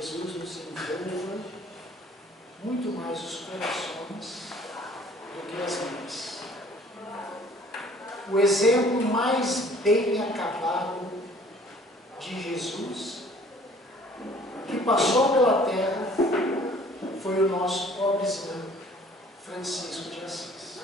Jesus nos envolva muito mais os corações do que as mentes. O exemplo mais bem acabado de Jesus, que passou pela terra, foi o nosso pobrezinho Francisco de Assis.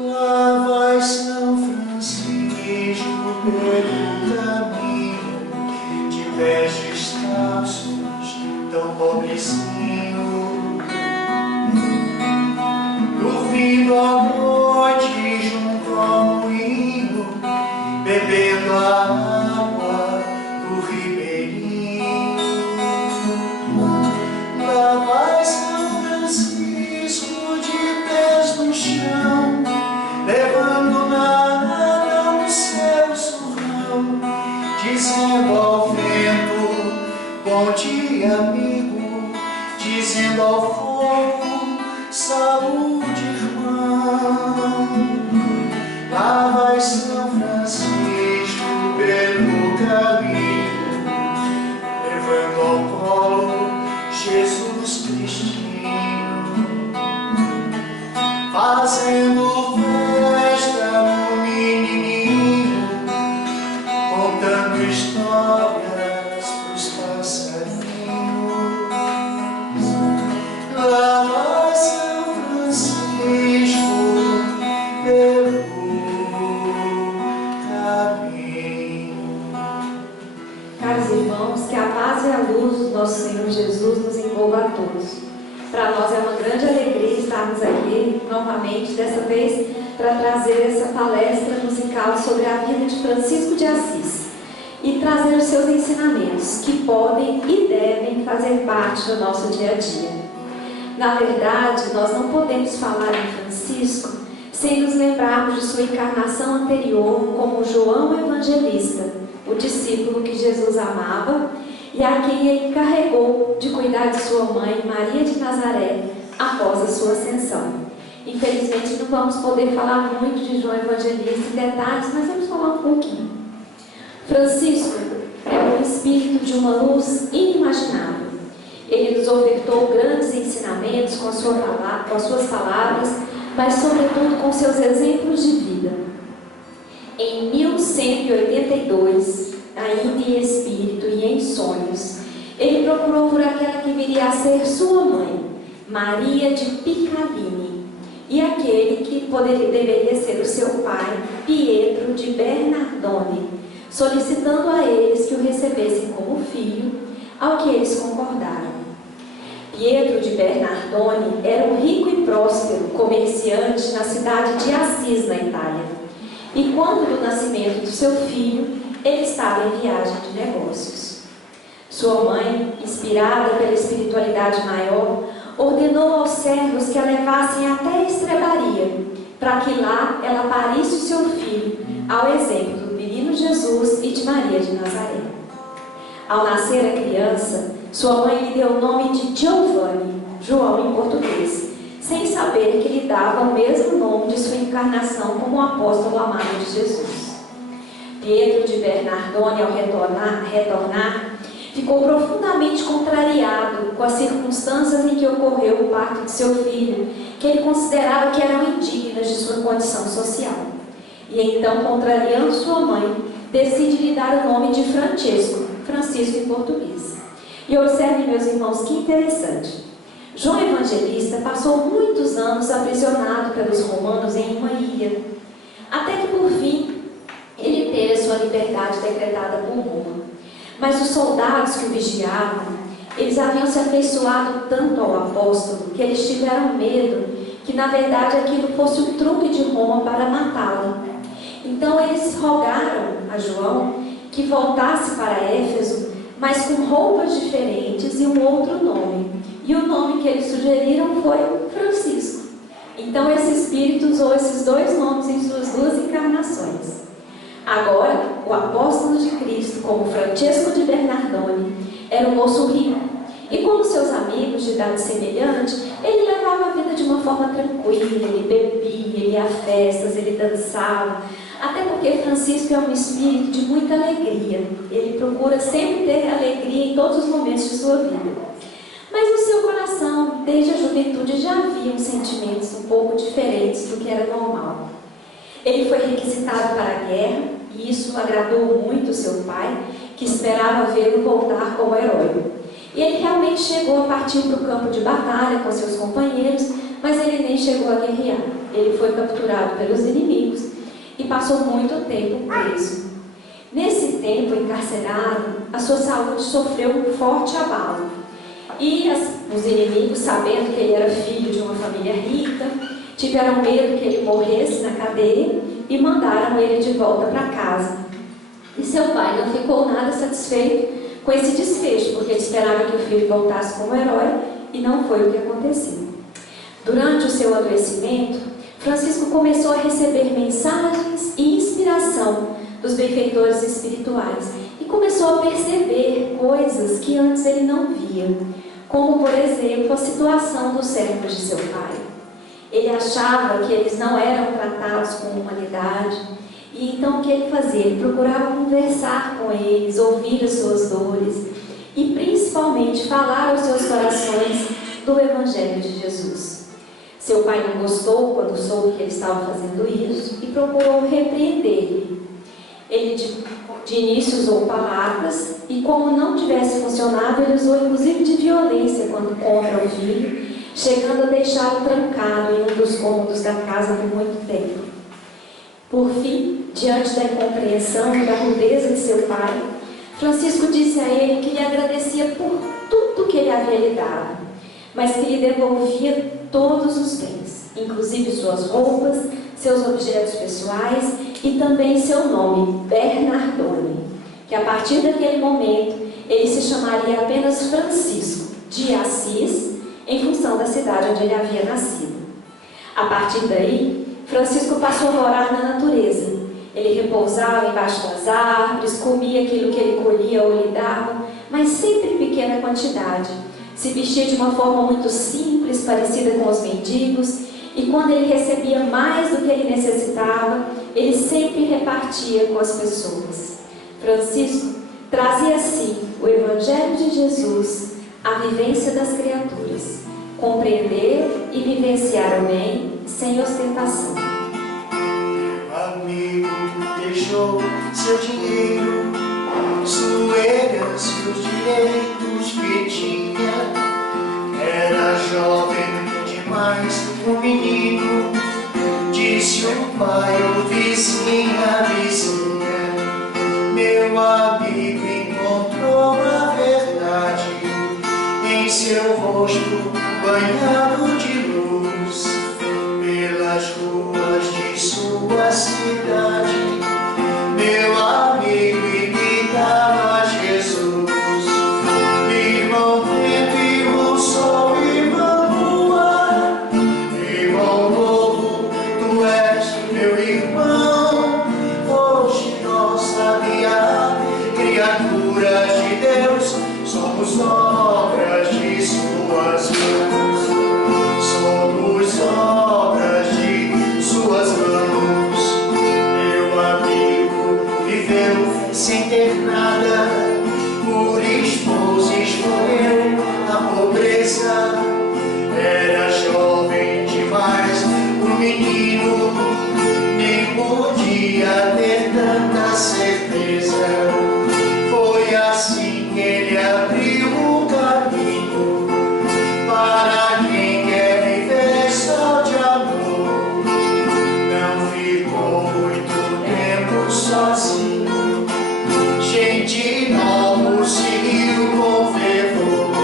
Lá vai São Francisco pelo caminho, de pés descalços, tão pobrezinho, dormindo à noite junto ao moinho, bebendo a água do ribeirinho. Lá vai São Francisco de pés no chão, levando nada no seu surrão, dizendo ao vento, bom dia amigo, dizendo ao fogo, saúde irmão. Lá vai São Francisco pelo caminho, levando ao colo Jesus Cristinho, fazendo festa no menininho, contando histórias pros passarinhos. Lá vai São Francisco pelo caminho. Caros irmãos, que a paz e a luz do nosso Senhor Jesus nos envolva a todos. Para nós é uma grande alegria estarmos aqui novamente, dessa vez para trazer essa palestra musical sobre a vida de Francisco de Assis e trazer os seus ensinamentos, que podem e devem fazer parte do nosso dia a dia. Na verdade, nós não podemos falar em Francisco sem nos lembrarmos de sua encarnação anterior como João Evangelista, o discípulo que Jesus amava e a quem ele encarregou de cuidar de sua mãe, Maria de Nazaré, após a sua ascensão. Infelizmente, não vamos poder falar muito de João Evangelista em detalhes, mas vamos falar um pouquinho. Francisco é um espírito de uma luz inimaginável. Ele nos ofertou grandes ensinamentos com as suas palavras, mas sobretudo com seus exemplos de vida. Em 1182, ainda em espírito e em sonhos, ele procurou por aquela que viria a ser sua mãe, Maria de Piccaline, e aquele que deveria ser o seu pai, Pietro de Bernardone, solicitando a eles que o recebessem como filho, ao que eles concordaram. Pietro de Bernardone era um rico e próspero comerciante na cidade de Assis, na Itália. E quando do nascimento do seu filho, ele estava em viagem de negócios. Sua mãe, inspirada pela espiritualidade maior, ordenou aos servos que a levassem até a estrebaria, para que lá ela parisse o seu filho, ao exemplo do menino Jesus e de Maria de Nazaré. Ao nascer a criança, sua mãe lhe deu o nome de Giovanni, João em português, sem saber que lhe dava o mesmo nome de sua encarnação como o apóstolo amado de Jesus. Pietro de Bernardone, ao retornar, ficou profundamente contrariado com as circunstâncias em que ocorreu o parto de seu filho, que ele considerava que eram indignas de sua condição social. E então, contrariando sua mãe, decide lhe dar o nome de Francisco em português. E observem, meus irmãos, que interessante. João Evangelista passou muitos anos aprisionado pelos romanos em uma ilha, até que, por fim, ele teve a sua liberdade decretada por Roma. Mas os soldados que o vigiavam, eles haviam se afeiçoado tanto ao apóstolo que eles tiveram medo que, na verdade, aquilo fosse um truque de Roma para matá-lo. Então, eles rogaram a João que voltasse para Éfeso, mas com roupas diferentes e um outro nome. E o nome que eles sugeriram foi Francisco. Então, esse espírito usou esses dois nomes em suas duas encarnações. Agora, o apóstolo de Cristo, como Francesco de Bernardone, era um moço rico. E como seus amigos de idade semelhante, ele levava a vida de uma forma tranquila, ele bebia, ele ia a festas, ele dançava. Até porque Francisco é um espírito de muita alegria. Ele procura sempre ter alegria em todos os momentos de sua vida. Mas no seu coração, desde a juventude, já haviam sentimentos um pouco diferentes do que era normal. Ele foi requisitado para a guerra, e isso agradou muito seu pai, que esperava vê-lo voltar como herói. E ele realmente chegou a partir para o campo de batalha com seus companheiros, mas ele nem chegou a guerrear. Ele foi capturado pelos inimigos e passou muito tempo preso. Nesse tempo encarcerado, a sua saúde sofreu um forte abalo. E os inimigos, sabendo que ele era filho de uma família rica, tiveram medo que ele morresse na cadeia e mandaram ele de volta para casa. E seu pai não ficou nada satisfeito com esse desfecho, porque ele esperava que o filho voltasse como herói, e não foi o que aconteceu. Durante o seu adoecimento, Francisco começou a receber mensagens e inspiração dos benfeitores espirituais e começou a perceber coisas que antes ele não via, como, por exemplo, a situação dos servos de seu pai. Ele achava que eles não eram tratados com humanidade, e então o que ele fazia? Ele procurava conversar com eles, ouvir as suas dores e principalmente falar aos seus corações do Evangelho de Jesus. Seu pai não gostou quando soube que ele estava fazendo isso e procurou repreender-lhe. Ele de início usou palavras e, como não tivesse funcionado, ele usou inclusive de violência contra o filho, chegando a deixá-lo trancado em um dos cômodos da casa por muito tempo. Por fim, diante da incompreensão e da rudeza de seu pai, Francisco disse a ele que lhe agradecia por tudo que ele havia lhe dado, mas que lhe devolvia todos os bens, inclusive suas roupas, seus objetos pessoais e também seu nome, Bernardone, que a partir daquele momento ele se chamaria apenas Francisco de Assis, em função da cidade onde ele havia nascido. A partir daí, Francisco passou a morar na natureza. Ele repousava embaixo das árvores, comia aquilo que ele colhia ou lhe davam, mas sempre em pequena quantidade. Se vestia de uma forma muito simples, parecida com os mendigos, e quando ele recebia mais do que ele necessitava, ele sempre repartia com as pessoas. Francisco trazia assim o Evangelho de Jesus à vivência das criaturas, compreender e vivenciar o bem sem ostentação. Amigo deixou seu dinheiro, sua herança e os direitos que tinha. Era jovem demais, um menino, disse o pai, o vizinho, a vizinha. Meu amigo encontrou a verdade em seu rosto banhado de luz, pelas ruas de sua cidade. Meu amigo imitava Jesus, irmão vento, irmão sol, irmão lua, irmão novo, tu és meu irmão. Hoje nossa criaturas de Deus, somos obras de suas mãos, somos obras de suas mãos. Meu amigo viveu sem ter nada, por esposa escolheu a pobreza. Era jovem demais, um menino, nem podia ter tanta certeza. Foi assim que ele abriu um caminho para quem quer viver só de amor. Não ficou muito tempo sozinho, gente nova seguiu com fervor.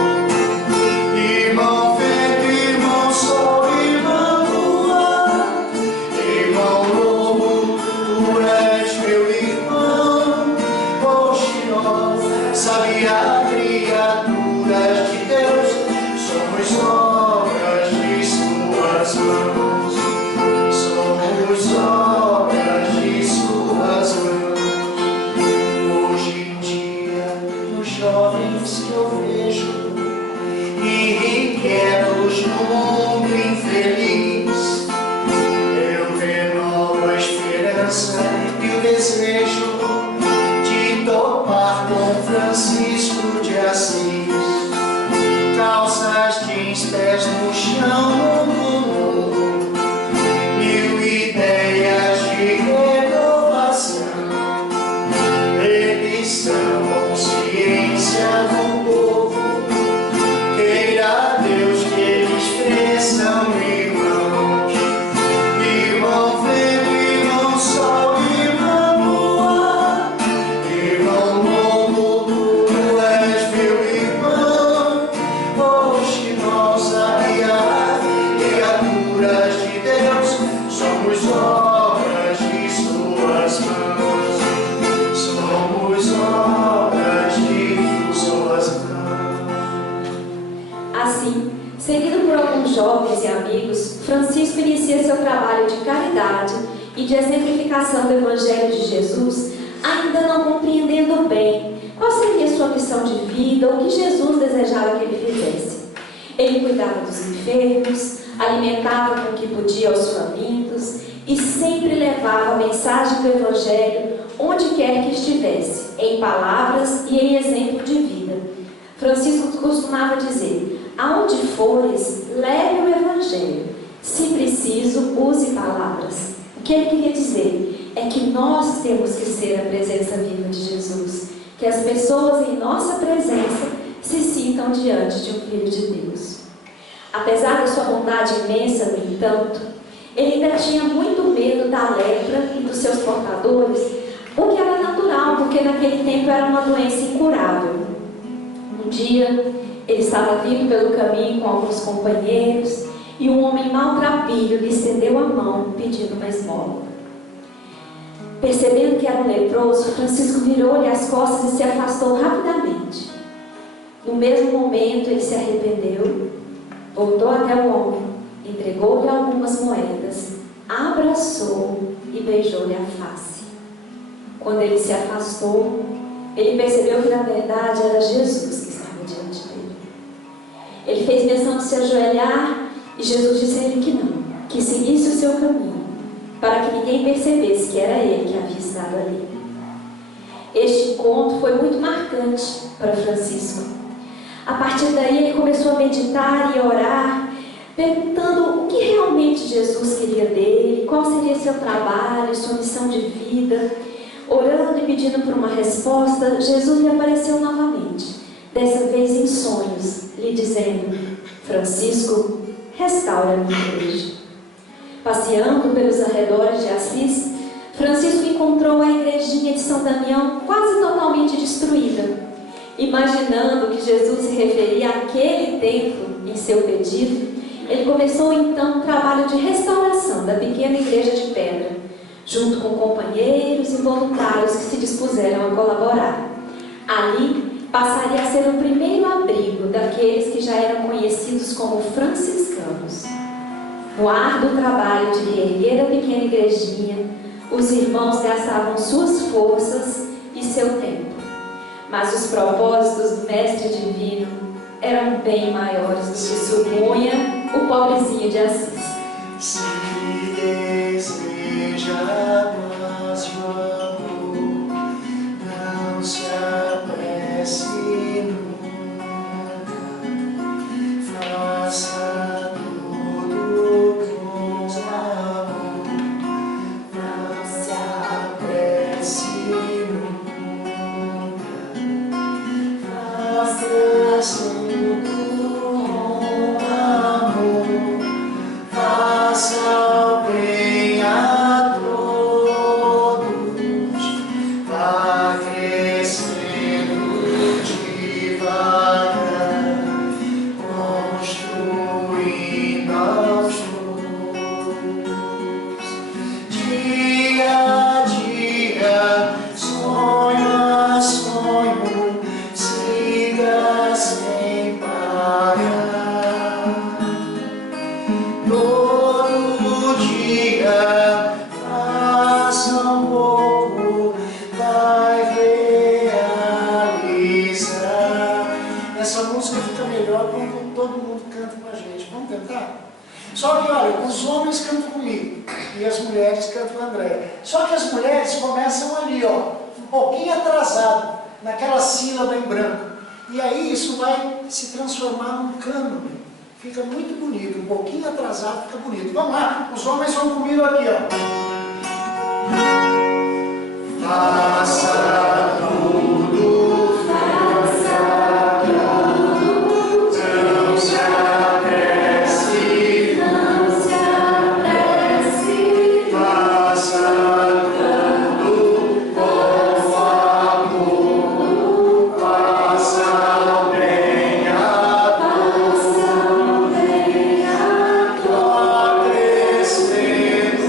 falar com Francisco de Assis. Calças jeans, pés no chão, mil ideias de renovação. Eles são consciência do povo. Queira Deus que eles cresçam, irmãos. Irmão vento, irmão sol, irmão lua, irmão longo, tu és meu irmão. Hoje nós aliados, criaturas de Deus, somos obras de suas mãos. Somos obras de suas mãos. Assim, seguido por alguns jovens e amigos, Francisco inicia seu trabalho de caridade e de exemplificação do Evangelho de Jesus, ainda não compreendendo bem qual seria sua missão de vida ou o que Jesus desejava que ele fizesse. Ele cuidava dos enfermos, alimentava com o que podia os famintos e sempre levava a mensagem do Evangelho onde quer que estivesse, em palavras e em exemplo de vida. Francisco costumava dizer: aonde fores, leve o Evangelho. Se preciso, use palavras. O que ele queria dizer é que nós temos que ser a presença viva de Jesus, que as pessoas em nossa presença se sintam diante de um Filho de Deus. Apesar da sua bondade imensa, no entanto, ele ainda tinha muito medo da lepra e dos seus portadores, o que era natural, porque naquele tempo era uma doença incurável. Um dia, ele estava vindo pelo caminho com alguns companheiros e um homem maltrapilho lhe estendeu a mão pedindo uma esmola. Percebendo que era um leproso, Francisco virou-lhe as costas e se afastou rapidamente. No mesmo momento, ele se arrependeu, voltou até o homem, entregou-lhe algumas moedas, abraçou e beijou-lhe a face. Quando ele se afastou, ele percebeu que na verdade era Jesus que estava diante dele. Ele fez menção de se ajoelhar e Jesus disse a ele que não, que seguisse o seu caminho, para que ninguém percebesse que era ele que havia estado ali. Este encontro foi muito marcante para Francisco. A partir daí ele começou a meditar e orar, perguntando o que realmente Jesus queria dele, qual seria seu trabalho, sua missão de vida. Orando e pedindo por uma resposta, Jesus lhe apareceu novamente, dessa vez em sonhos, lhe dizendo: Francisco, restaura a minha igreja. Passeando pelos arredores de Assis, Francisco encontrou a igrejinha de São Damião quase totalmente destruída. Imaginando que Jesus se referia àquele templo em seu pedido, ele começou então um trabalho de restauração da pequena igreja de pedra, junto com companheiros e voluntários que se dispuseram a colaborar. Ali passaria a ser o primeiro abrigo daqueles que já eram conhecidos como franciscanos. No árduo trabalho de reerguer a pequena igrejinha, os irmãos gastavam suas forças e seu tempo. Mas os propósitos do Mestre Divino eram bem maiores do que supunha o pobrezinho de Assis. Se deseja mais o amor, não se apresse nunca, faça tudo com amor, não se apresse nunca, faça tudo com amor, faça o bem a todos, vá crescendo devagar, construindo aos poucos, dia a dia, sonho a sonho, siga sem parar. Todo dia, faça um pouco, vai realizar. Essa música fica melhor quando todo mundo canta com a gente. Vamos tentar? Só que, olha, os homens cantam comigo e as mulheres cantam com a Andréia. Só que as mulheres começam ali, ó, um pouquinho atrasado. naquela sílaba em branco. E aí isso vai se transformar num cânone. Fica muito bonito, um pouquinho atrasado, fica bonito. Vamos lá, os homens vão comigo aqui, ó. Faça tudo, faça tudo, não se apresse, não se apresse, faça tudo com amor, faça o bem a todos, crescendo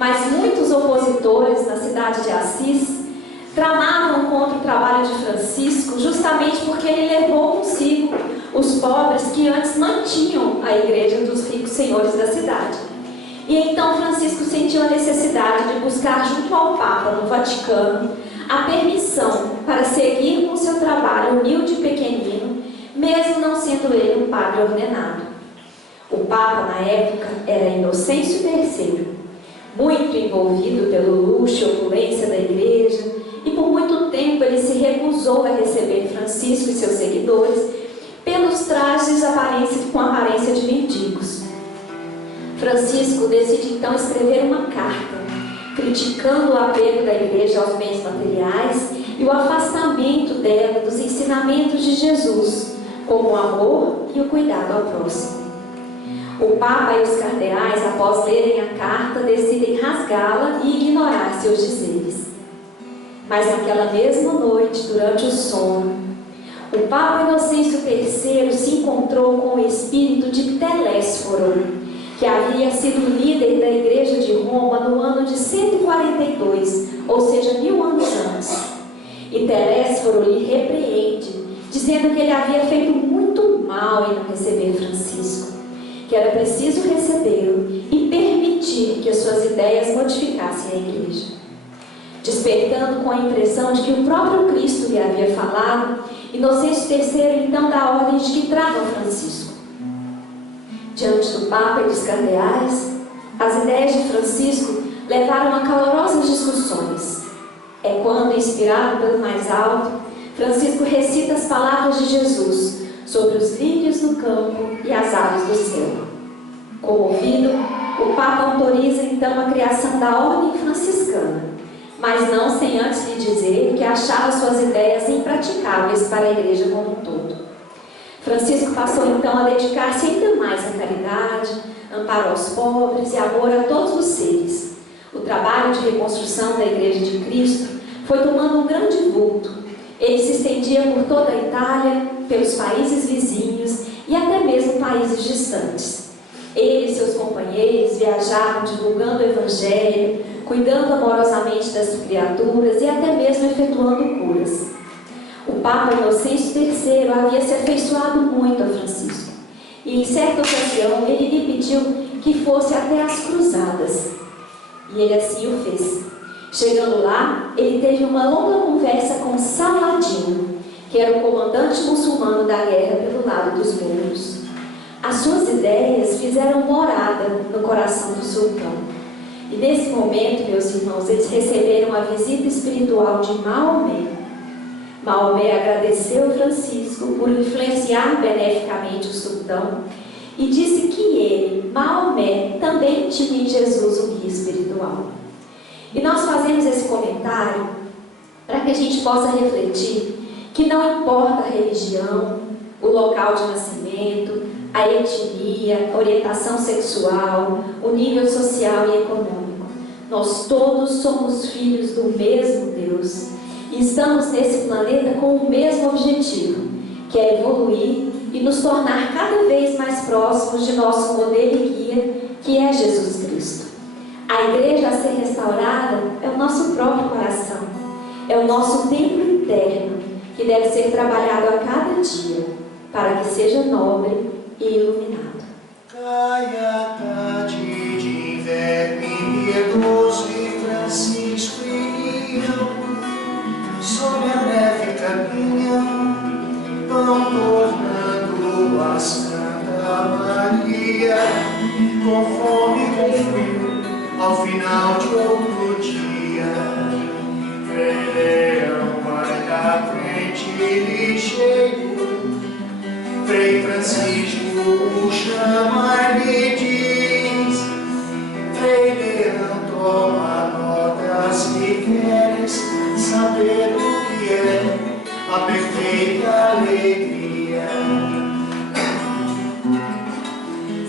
Mas muitos opositores na cidade de Assis tramavam contra o trabalho de Francisco, justamente porque ele levou consigo os pobres que antes mantinham a igreja dos ricos senhores da cidade. E então Francisco sentiu a necessidade de buscar junto ao Papa, no Vaticano, a permissão para seguir com seu trabalho humilde e pequenino, mesmo não sendo ele um padre ordenado. O Papa, na época, era Inocêncio III, muito envolvido pelo luxo e opulência da igreja, e por muito tempo ele se recusou a receber Francisco e seus seguidores pelos trajes com aparência de mendigos. Francisco decide então escrever uma carta, criticando o apego da igreja aos bens materiais e o afastamento dela dos ensinamentos de Jesus, como o amor e o cuidado ao próximo. O Papa e os cardeais, após lerem a carta, decidem rasgá-la e ignorar seus dizeres. Mas naquela mesma noite, durante o sono, o Papa Inocêncio III se encontrou com o espírito de Telésforo, que havia sido líder da igreja de Roma no ano de 142, ou seja, 1000 anos antes. E Telésforo lhe repreende, dizendo que ele havia feito muito mal em não receber Francisco, que era preciso recebê-lo e permitir que as suas ideias modificassem a igreja, despertando com a impressão de que o próprio Cristo lhe havia falado. Inocêncio III então dá ordem de que tragam Francisco. Diante do Papa e dos cardeais, as ideias de Francisco levaram a calorosas discussões. É quando, inspirado pelo mais alto, Francisco recita as palavras de Jesus sobre os lírios do campo e as aves do céu. Comovido, o Papa autoriza então a criação da Ordem Franciscana, mas não sem antes lhe dizer que achava suas ideias impraticáveis para a igreja como um todo. Francisco passou então a dedicar-se ainda mais à caridade, amparo aos pobres e amor a todos os seres. O trabalho de reconstrução da Igreja de Cristo foi tomando um grande vulto. Ele se estendia por toda a Itália, pelos países vizinhos e até mesmo países distantes. Ele e seus companheiros viajavam divulgando o Evangelho, cuidando amorosamente das criaturas e até mesmo efetuando curas. O Papa Inocêncio III havia se afeiçoado muito a Francisco e, em certa ocasião, ele lhe pediu que fosse até as Cruzadas. E ele assim o fez. Chegando lá, ele teve uma longa conversa com Saladino, que era o comandante muçulmano da guerra pelo lado dos mouros. As suas ideias fizeram morada no coração do sultão. E nesse momento, meus irmãos, eles receberam a visita espiritual de Maomé. Maomé agradeceu Francisco por influenciar beneficamente o sultão e disse que ele, Maomé, também tinha em Jesus um guia espiritual. E nós fazemos esse comentário para que a gente possa refletir que não importa a religião, o local de nascimento, a etnia, a orientação sexual, o nível social e econômico. Nós todos somos filhos do mesmo Deus e estamos nesse planeta com o mesmo objetivo, que é evoluir e nos tornar cada vez mais próximos de nosso modelo e guia, que é Jesus Cristo. A igreja a ser restaurada é o nosso próprio coração, é o nosso templo interno, que deve ser trabalhado a cada dia, para que seja nobre e iluminado. Caia tarde de inverno impiedoso e Francisco iriam, sob a neve caminham, vão tornando a Santa Maria, com fome e com frio, ao final de outro dia. Leão vai da frente ligeiro, Frei Francisco o chama e lhe diz: Frei Leão, toma nota se queres saber o que é a perfeita alegria.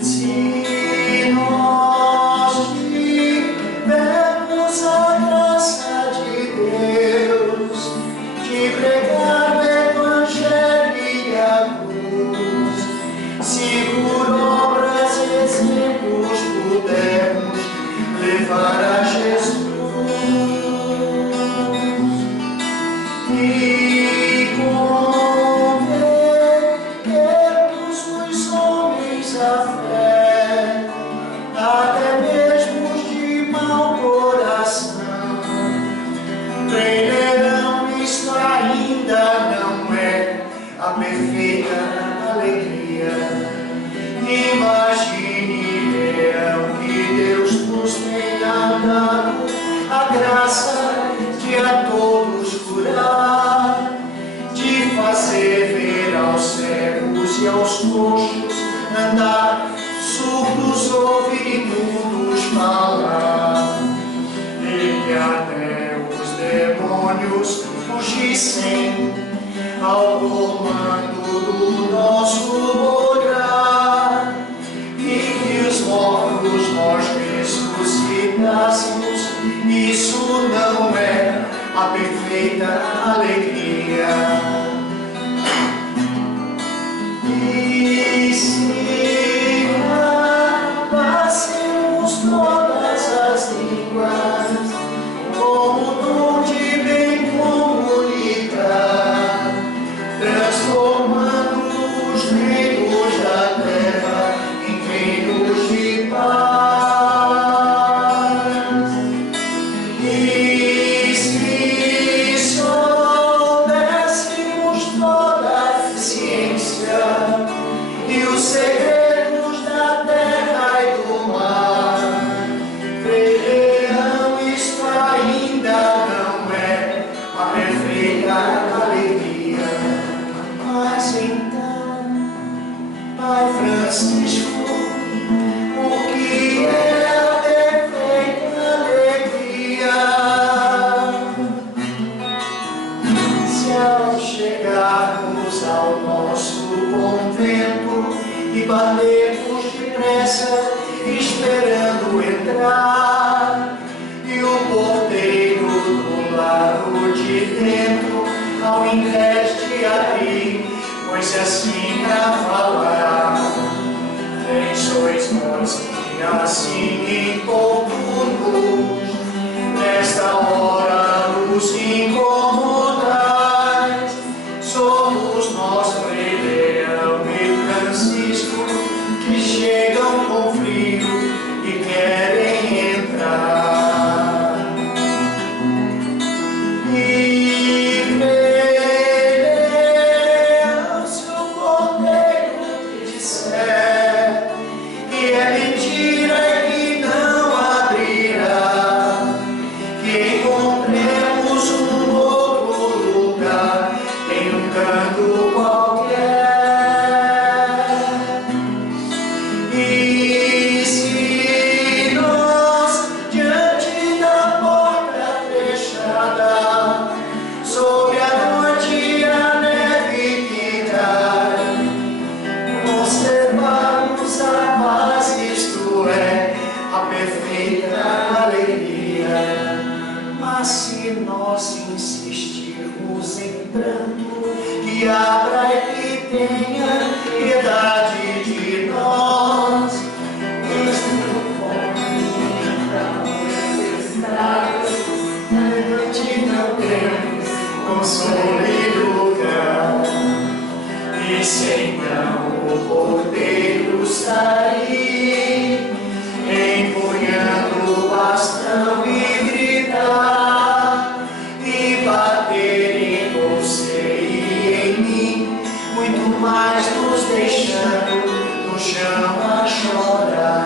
Se nós tivermos a graça de Deus de pregar o Evangelho e a cruz, se por obras e exemplos pudermos levar a Jesus e convertermos os homens à fé, até mesmo os de mau coração. Frei Leão, isto ainda não é a perfeita alegria. Imagine, Leão, que Deus nos tenha dado a graça de a todos curar, de fazer ver aos cegos e aos coxos andar, surdos ouvir e mudos falar, e que até os demônios fugissem ao comando do nosso olhar, e que os mortos nós ressuscitássemos. Isso não é a perfeita alegria. E se falassemos todas as línguas, como dom de bem comunicar, transformando os reinos da terra em reinos de paz. E se soubéssemos toda a ciência e os segredos da terra e do mar, Frei Leão, isto ainda não é a perfeita alegria. Mas então, Pai Francisco, o que é a perfeita alegria? Se ao chegarmos ao nosso convento e batermos depressa, esperando entrar, e o porteiro do lado de dentro, ao invés de abrir, põe-se assim a falar: quem sois vós que assim importunos, nesta hora nos incomodais? tenha piedade de nós. Não temos consolo e lugar, e se então o porteiro sair, empunhando o bastão e gritar, e bater em você e em mim, muito mais nos deixando no chão a chorar.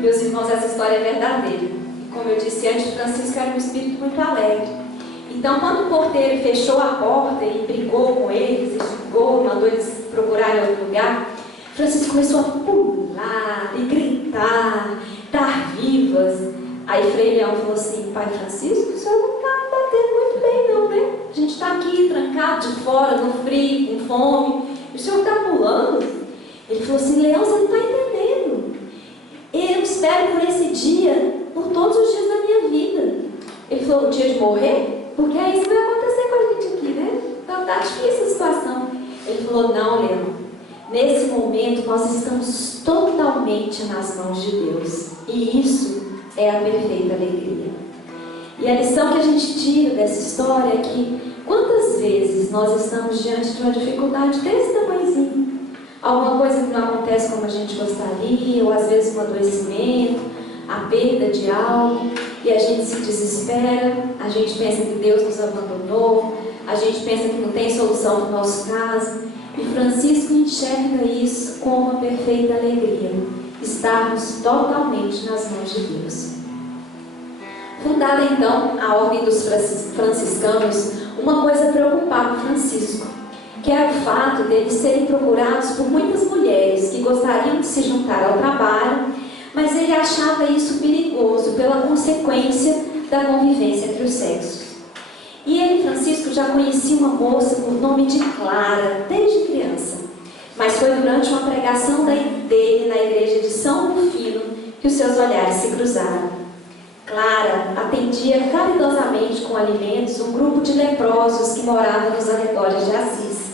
Meus irmãos, essa história é verdadeira. Como eu disse antes, Francisco era um espírito muito alegre. Então, quando o porteiro fechou a porta e brigou com eles, e xingou, mandou eles procurarem outro lugar, Francisco começou a pular e gritar, dar vivas. Aí Frei Leão falou assim: Pai Francisco, o senhor não está batendo muito bem não, né? A gente está aqui trancado de fora, no frio, com fome, e o senhor está pulando. Ele falou assim: Leão, você não está entendendo. Eu espero por esse dia, por todos os dias da minha vida. Ele falou: o dia de morrer? Porque é isso que vai acontecer com a gente aqui, né? Então tá difícil a situação. Ele falou: não, Leão, nesse momento nós estamos totalmente nas mãos de Deus. E isso é a perfeita alegria. E a lição que a gente tira dessa história é que quantas vezes nós estamos diante de uma dificuldade desse tamanhozinho, alguma coisa que não acontece como a gente gostaria, ou às vezes um adoecimento, a perda de algo, e a gente se desespera, a gente pensa que Deus nos abandonou, a gente pensa que não tem solução para o nosso caso. E Francisco enxerga isso com uma perfeita alegria, estarmos totalmente nas mãos de Deus. Fundada então a Ordem dos Franciscanos, uma coisa preocupava Francisco, que era o fato deles serem procurados por muitas mulheres que gostariam de se juntar ao trabalho, mas ele achava isso perigoso pela consequência da convivência entre os sexos. E ele, Francisco, já conhecia uma moça por nome de Clara desde criança, mas foi durante uma pregação dele na igreja de São Rufino que os seus olhares se cruzaram. Clara atendia caridosamente com alimentos um grupo de leprosos que moravam nos arredores de Assis.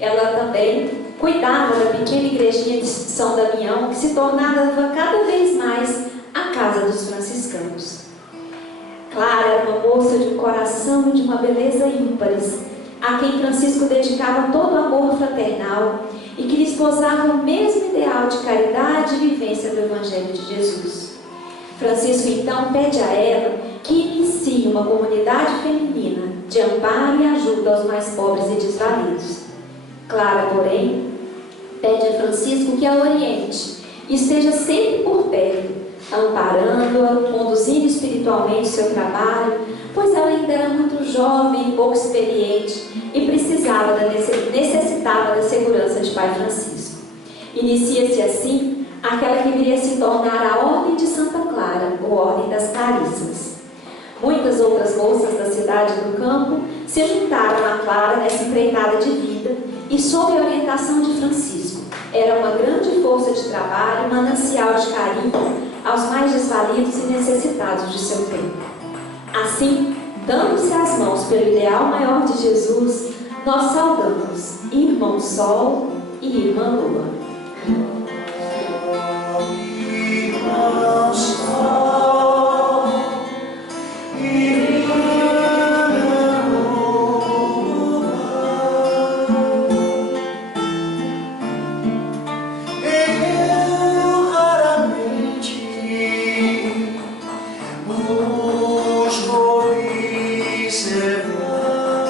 Ela também cuidava da pequena igrejinha de São Damião, que se tornava cada vez mais a casa dos franciscanos. Clara era uma moça de um coração e de uma beleza ímpares, a quem Francisco dedicava todo o amor fraternal e que lhe esposava o mesmo ideal de caridade e vivência do Evangelho de Jesus. Francisco então pede a ela que inicie uma comunidade feminina de amparo e ajuda aos mais pobres e desvalidos. Clara, porém, pede a Francisco que a oriente e esteja sempre por perto, amparando-a, conduzindo espiritualmente seu trabalho, pois ela ainda era muito jovem e pouco experiente e necessitava da segurança de Pai Francisco. Inicia-se assim aquela que viria a se tornar a Ordem de Santa Clara, ou Ordem das Caríssimas. Muitas outras moças da cidade do campo se juntaram a Clara nessa empreitada de vida e, sob a orientação de Francisco, era uma grande força de trabalho, manancial de carinho aos mais desvalidos e necessitados de seu tempo. Assim, dando-se as mãos pelo ideal maior de Jesus, nós saudamos Irmão Sol e Irmã Lua. Irmão Sol, Irmã Lua, eu raramente os vou observar.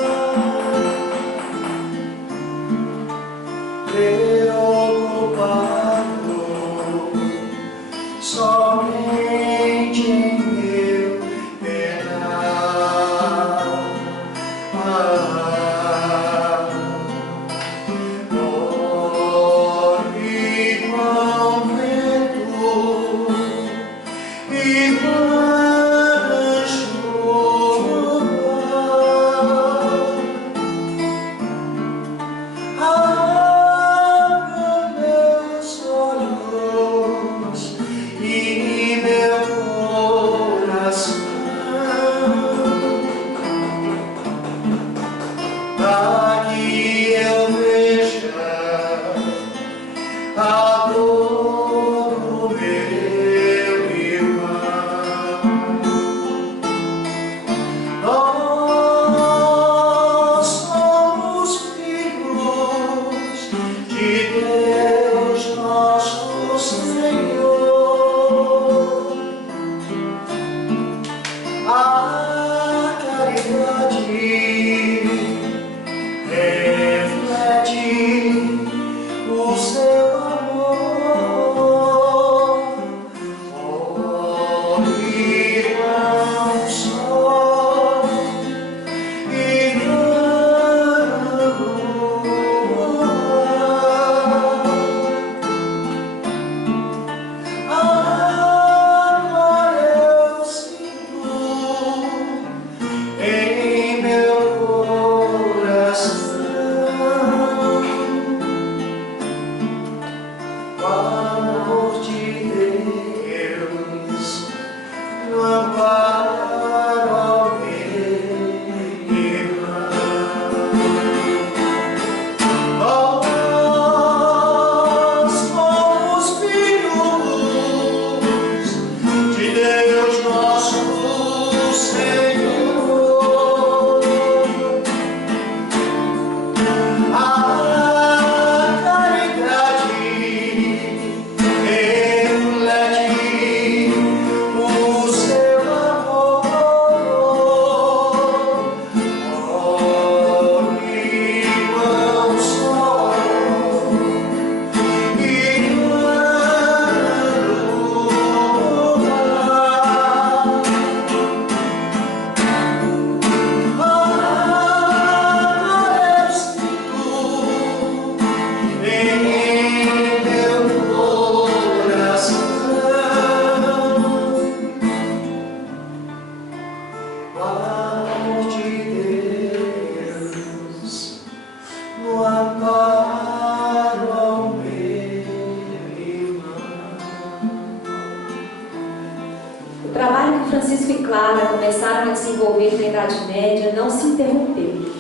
Francisco e Clara começaram a desenvolver na Idade Média não se interrompeu.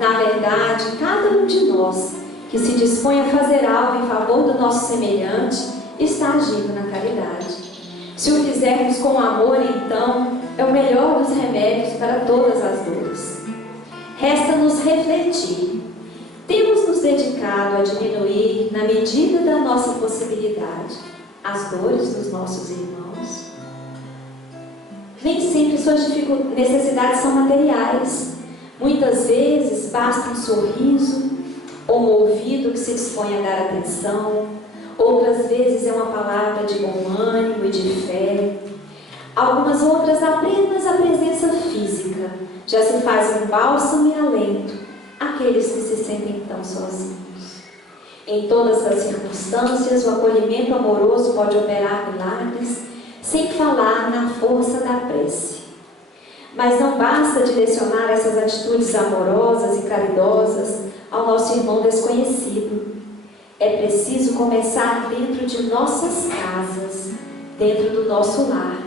Na verdade, cada um de nós que se dispõe a fazer algo em favor do nosso semelhante está agindo na caridade. Se o fizermos com amor, então, é o melhor dos remédios para todas as dores. Resta-nos refletir. Temos nos dedicado a diminuir, na medida da nossa possibilidade, as dores dos nossos irmãos? Nem sempre suas necessidades são materiais. Muitas vezes basta um sorriso, ou um ouvido que se dispõe a dar atenção. Outras vezes é uma palavra de bom ânimo e de fé. Algumas outras, apenas a presença física já se faz um bálsamo e alento àqueles que se sentem tão sozinhos. Em todas as circunstâncias, o acolhimento amoroso pode operar milagres, sem falar na força da prece. Mas não basta direcionar essas atitudes amorosas e caridosas ao nosso irmão desconhecido. É preciso começar dentro de nossas casas, dentro do nosso lar.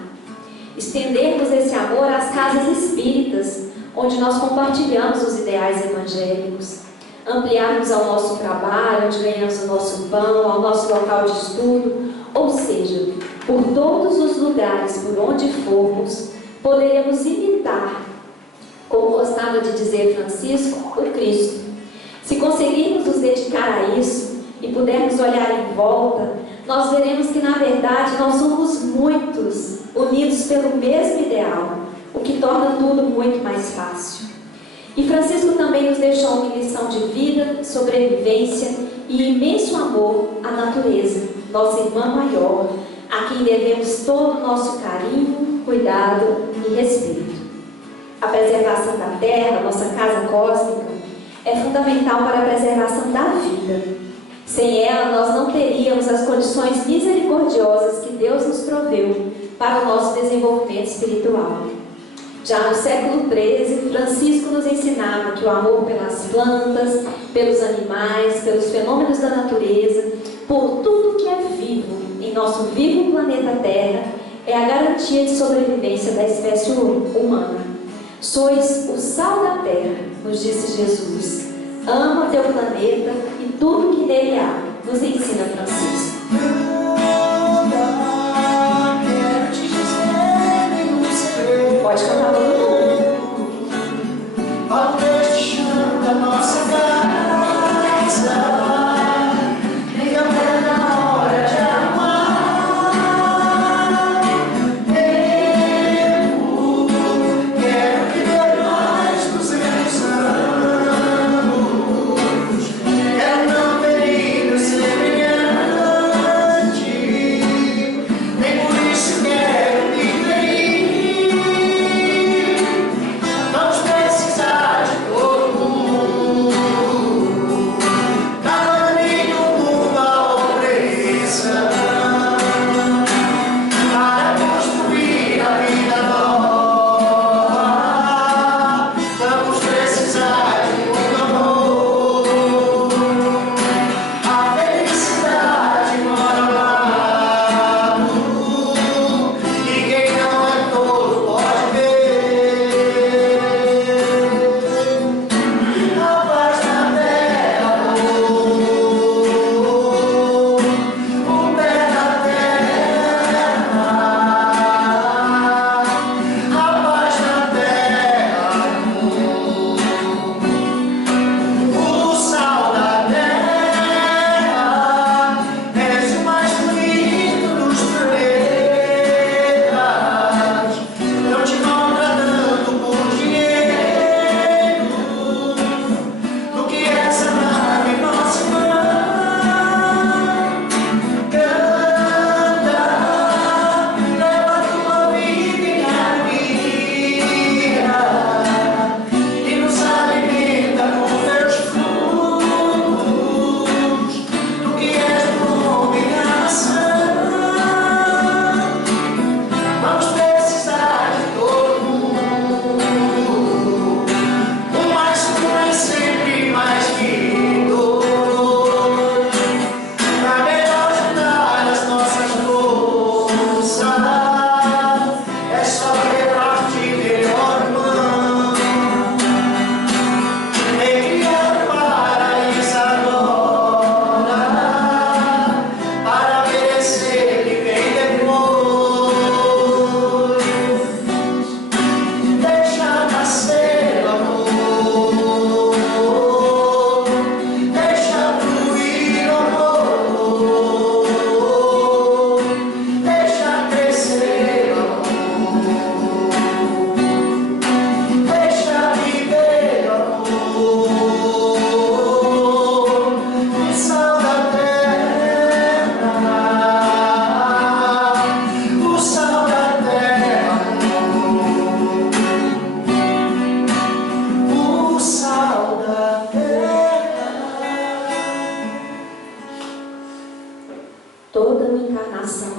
Estendermos esse amor às casas espíritas, onde nós compartilhamos os ideais evangélicos. Ampliarmos ao nosso trabalho, onde ganhamos o nosso pão, ao nosso local de estudo, ou seja, por todos os lugares por onde formos, poderemos imitar, como gostava de dizer Francisco, o Cristo. Se conseguirmos nos dedicar a isso e pudermos olhar em volta, nós veremos que na verdade nós somos muitos, unidos pelo mesmo ideal, o que torna tudo muito mais fácil. E Francisco também nos deixou uma lição de vida, sobrevivência e imenso amor à natureza, nossa irmã maior, a quem devemos todo o nosso carinho, cuidado e respeito. A preservação da terra, nossa casa cósmica, é fundamental para a preservação da vida. Sem ela, nós não teríamos as condições misericordiosas que Deus nos proveu para o nosso desenvolvimento espiritual. Já no século XIII, Francisco nos ensinava que o amor pelas plantas, pelos animais, pelos fenômenos da natureza, por tudo que é vivo em nosso vivo planeta Terra, é a garantia de sobrevivência da espécie humana. Sois o sal da terra, nos disse Jesus. Ama teu planeta e tudo que nele há, nos ensina Francisco. Pode cantar todo mundo. Ao deixando a nossa casa, nem a plena hora de amar. Eu quero que Deus nos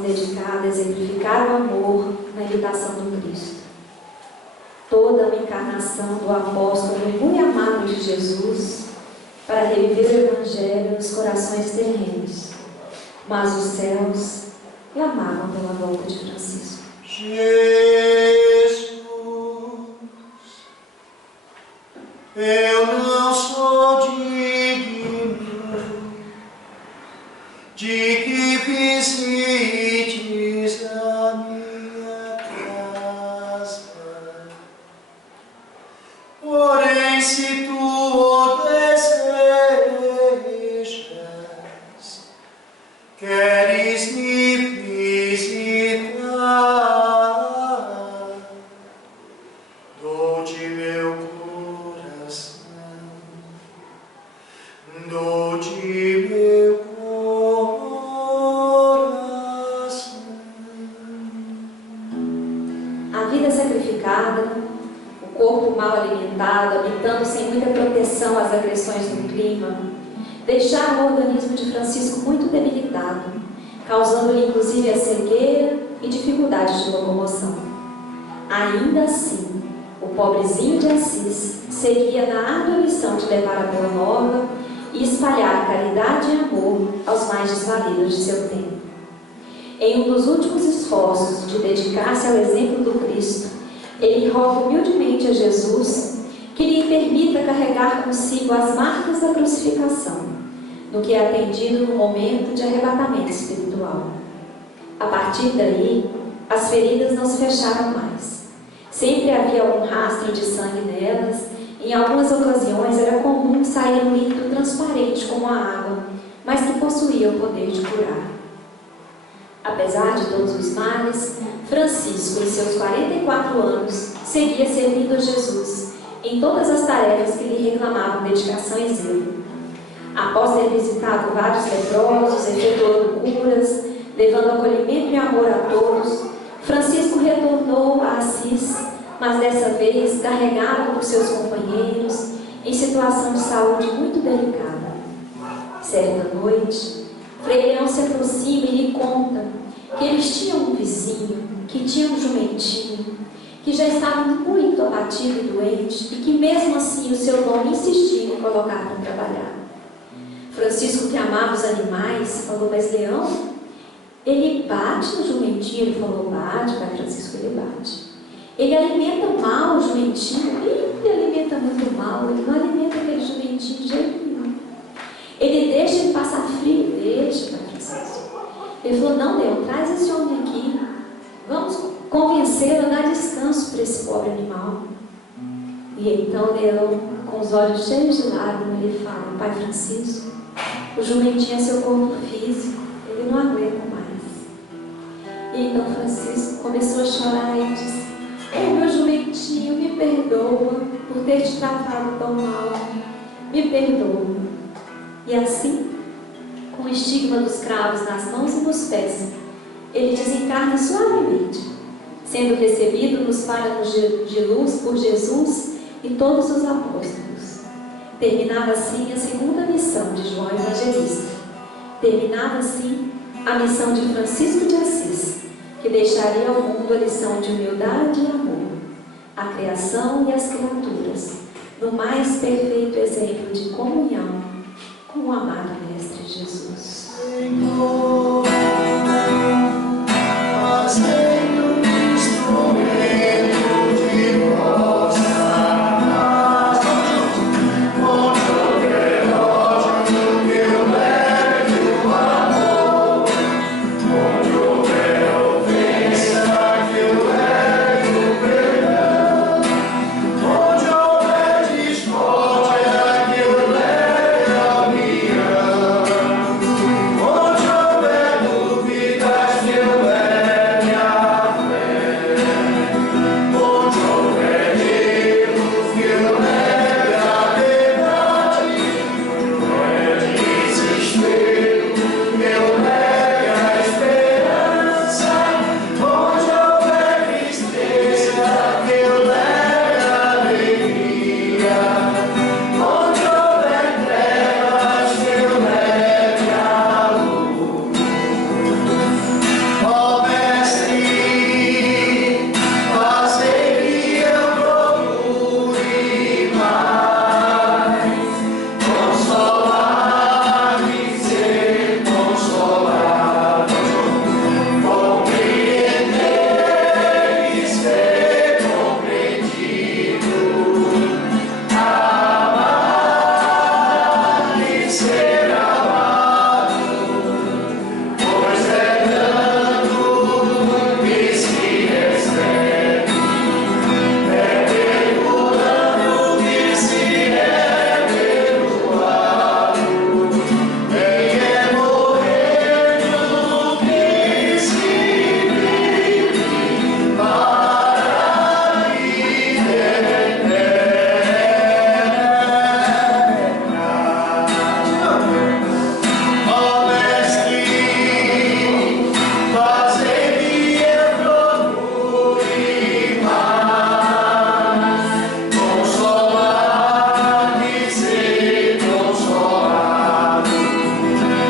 dedicada a exemplificar o amor na imitação do Cristo. Toda uma encarnação do apóstolo muito amado de Jesus para reviver o Evangelho nos corações terrenos, mas os céus clamavam pela volta de Francisco. Jesus, eu não sou digno de que visites a minha casa, porém se tu o desejas, queres me visitar, dou-te meu coração, dou-te meu coração. A vida sacrificada, o corpo mal alimentado, habitando sem muita proteção às agressões do clima, deixaram o organismo de Francisco muito debilitado, causando-lhe inclusive a cegueira e dificuldades de locomoção. Ainda assim, o pobrezinho de Assis seguia na árdua missão de levar a boa nova e espalhar caridade e amor aos mais desvalidos de seu tempo. Em um dos últimos esforços de dedicar-se ao exemplo do Cristo, ele roga humildemente a Jesus que lhe permita carregar consigo as marcas da crucificação, no que é atendido no momento de arrebatamento espiritual. A partir daí, as feridas não se fecharam mais. Sempre havia algum rastro de sangue nelas. Em algumas ocasiões era comum sair um líquido transparente como a água, mas que possuía o poder de curar. Apesar de todos os males, Francisco, em seus 44 anos, seguia servindo a Jesus em todas as tarefas que lhe reclamavam dedicação e zelo. Após ter visitado vários leprosos, efetuando curas, levando acolhimento e amor a todos, Francisco retornou a Assis, mas dessa vez carregado por seus companheiros, em situação de saúde muito delicada. Certa noite, Frei Leão se aproxima e lhe conta que eles tinham um vizinho, que tinha um jumentinho, que já estava muito abatido e doente e que mesmo assim o seu dono insistia em colocar para trabalhar. Francisco, que amava os animais, falou: mas Leão, ele bate no jumentinho. Ele falou: bate, pai Francisco, ele bate. Ele alimenta mal o jumentinho. Ele alimenta muito mal, ele não alimenta aquele jumentinho de jeito nenhum. Ele deixa ele passar frio, deixa, pai Francisco. Ele falou: não, Leão, traz esse homem aqui, vamos convencê-lo a dar descanso para esse pobre animal. E então Leão, com os olhos cheios de lágrimas, ele fala: pai Francisco, o jumentinho é seu corpo físico, ele não aguenta mais. E então Francisco começou a chorar e disse: oh, meu jumentinho, me perdoa por ter te tratado tão mal, me perdoa. E assim, com o estigma dos cravos nas mãos e nos pés, ele desencarna suavemente, sendo recebido nos páramos de luz por Jesus e todos os apóstolos. Terminava assim a segunda missão de João Evangelista. Terminava assim a missão de Francisco de Assis, que deixaria ao mundo a lição de humildade e amor, a criação e as criaturas, no mais perfeito exemplo de comunhão com o amado Mestre Jesus. Senhor.